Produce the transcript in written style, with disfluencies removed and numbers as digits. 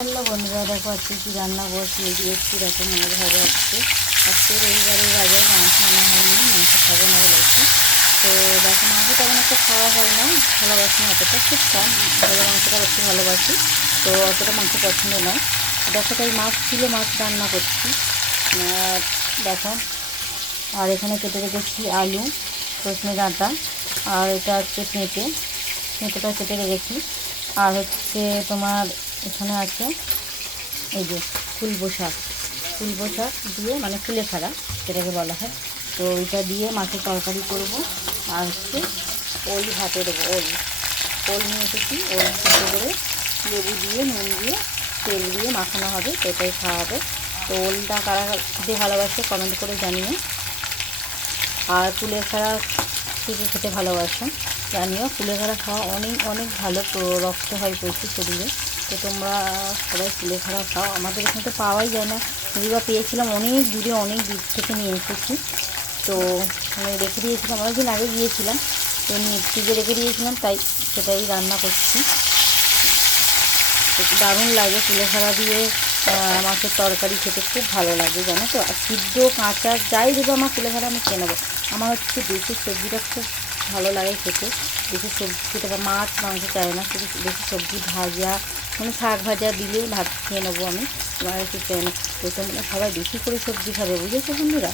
Hello বন্ধুরা, দেখো আজকে কি রান্না বসিয়ে দিয়েছি। দেখো মনে ভাজা হচ্ছে। আজকে রবিবারের বাজার মাংস আনা হয়নি, মাংস খাবো না বলেছি। তো দেখো মাংস তেমন একটা খাওয়া হয় না, ভালোবাসি না অতটা, খুব কম ভাজা মাংসটা বেশি ভালোবাসি। তো অতটা মাংস পছন্দ নয়। দেখো তাই মাছ ছিল, মাছ রান্না করছি। আর দেখো, আর এখানে কেটে রেখেছি আলু, সজনে ডাঁটা, আর এটা হচ্ছে পেঁপেটা কেটে রেখেছি। আর হচ্ছে তোমার এখানে আছে এই যে ফুলবো শাক দিয়ে, মানে কুলেখাড়া যেটাকে বলা হয়। তো ওইটা দিয়ে মাছের তরকারি করব। আর হচ্ছে ওল ভাতে দেবো। ওল নিয়ে এসেছি, ওল সিদ্ধ করে লেবু দিয়ে, নুন দিয়ে, তেল দিয়ে মাখানো হবে, তো এটাই খাওয়া হবে। তো ওলটা কারা খেতে ভালোবাসে কমেন্ট করে জানিও। আর কুলেখাড়া থেকে খেতে ভালোবাসো জানিও। কুলেখাড়া খাওয়া অনেক অনেক ভালো, রক্ত হয় প্রচুর শরীরে। তো তোমরা সবাই কুলেখাড়া খাও। আমাদের এখানে তো পাওয়াই যায় না, যদি বা পেয়েছিলাম অনেক দূরে, অনেক দূর থেকে নিয়ে এসেছি। তো আমি রেখে দিয়েছিলাম, অনেকদিন আগে গিয়েছিলাম, তো নিয়ে ফ্রিজে রেখে দিয়েছিলাম, তাই সেটাই রান্না করছি। দারুণ লাগে কুলেখাড়া দিয়ে মাছের তরকারি খেতে, খুব ভালো লাগে জানো তো। আর সিদ্ধ কাঁচা যাই দেবো, আমার কুলেখাড়া আমি খেয়ে নেবো। আমার হচ্ছে দেশি সবজিটা খুব ভালো লাগে খেতে। দেশি সবজি খেতে মাছ মাংস চাই না, শুধু দেশি সবজি ভাজা, মানে শাক ভাজা দিলে ভাত খেয়ে নেবো আমি। তোমার কিছু চাই না। তো তোমরা সবাই বেশি করে সবজি খাবে, বুঝেছো বন্ধুরা।